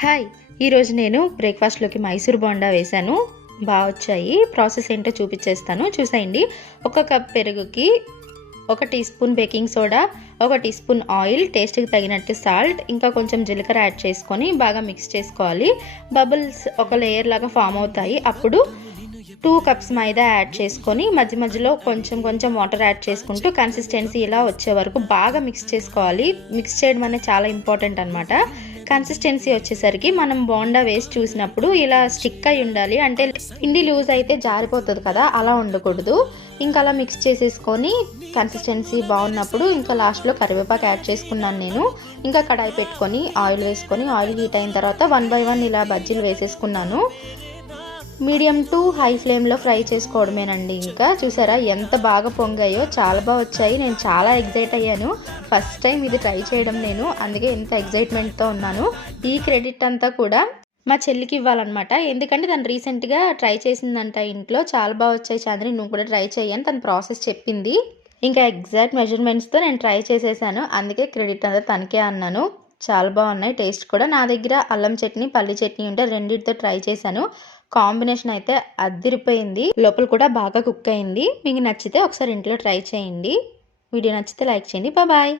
Hi, ఈరోజు నేను బ్రేక్ఫాస్ట్లోకి మైసూర్ బోండా వేశాను. బాగా వచ్చాయి. ప్రాసెస్ ఏంటో చూపించేస్తాను, చూసేయండి. 1 కప్ పెరుగుకి 1 teaspoon baking soda, 1 teaspoon oil, టేస్ట్కి తగినట్టు సాల్ట్, ఇంకా కొంచెం జీలకర్ర యాడ్ చేసుకొని బాగా మిక్స్ చేసుకోవాలి. బబుల్స్ ఒక లేయర్ లాగా ఫామ్ అవుతాయి. అప్పుడు 2 కప్స్ మైదా యాడ్ చేసుకొని మధ్య మధ్యలో కొంచెం కొంచెం వాటర్ యాడ్ చేసుకుంటూ కన్సిస్టెన్సీ ఇలా వచ్చే వరకు బాగా మిక్స్ చేసుకోవాలి. మిక్స్ చేయడం అనేది చాలా ఇంపార్టెంట్ అనమాట. కన్సిస్టెన్సీ వచ్చేసరికి మనం బోండా వేసి చూసినప్పుడు ఇలా స్టిక్ అయి ఉండాలి. అంటే పిండి లూజ్ అయితే జారిపోతుంది కదా, అలా ఉండకూడదు. ఇంకా అలా మిక్స్ చేసేసుకొని కన్సిస్టెన్సీ బాగున్నప్పుడు ఇంకా లాస్ట్లో కరివేపాకు యాడ్ చేసుకున్నాను నేను. ఇంకా కడాయి పెట్టుకొని ఆయిల్ వేసుకొని ఆయిల్ హీట్ అయిన తర్వాత 1 బై 1 ఇలా బజ్జీలు వేసేసుకున్నాను. మీడియం టు హై ఫ్లేమ్లో ఫ్రై చేసుకోవడమేనండి. ఇంకా చూసారా ఎంత బాగా పొంగాయో, చాలా బాగా వచ్చాయి. నేను చాలా ఎగ్జైట్ అయ్యాను. ఫస్ట్ టైం ఇది ట్రై చేయడం నేను, అందుకే ఇంత ఎగ్జైట్మెంట్తో ఉన్నాను. ఈ క్రెడిట్ అంతా కూడా మా చెల్లికి ఇవ్వాలన్నమాట. ఎందుకంటే తను రీసెంట్గా ట్రై చేసిందంట ఇంట్లో. చాలా బాగా వచ్చాయి చాంద్రి, నువ్వు కూడా ట్రై చేయని తన ప్రాసెస్ చెప్పింది. ఇంకా ఎగ్జాక్ట్ మెజర్మెంట్స్తో నేను ట్రై చేసేసాను, అందుకే క్రెడిట్ అంతా తనకే అన్నాను. చాలా బాగున్నాయి, టేస్ట్ కూడా. నా దగ్గర అల్లం చట్నీ, పల్లి చట్నీ ఉంటే రెండింటితో ట్రై చేశాను. కాంబినేషన్ అయితే అదిరిపోయింది. లోపల కూడా బాగా కుక్ అయింది. మీకు నచ్చితే ఒకసారి ఇంట్లో ట్రై చేయండి. వీడియో నచ్చితే లైక్ చేయండి. బాయ్.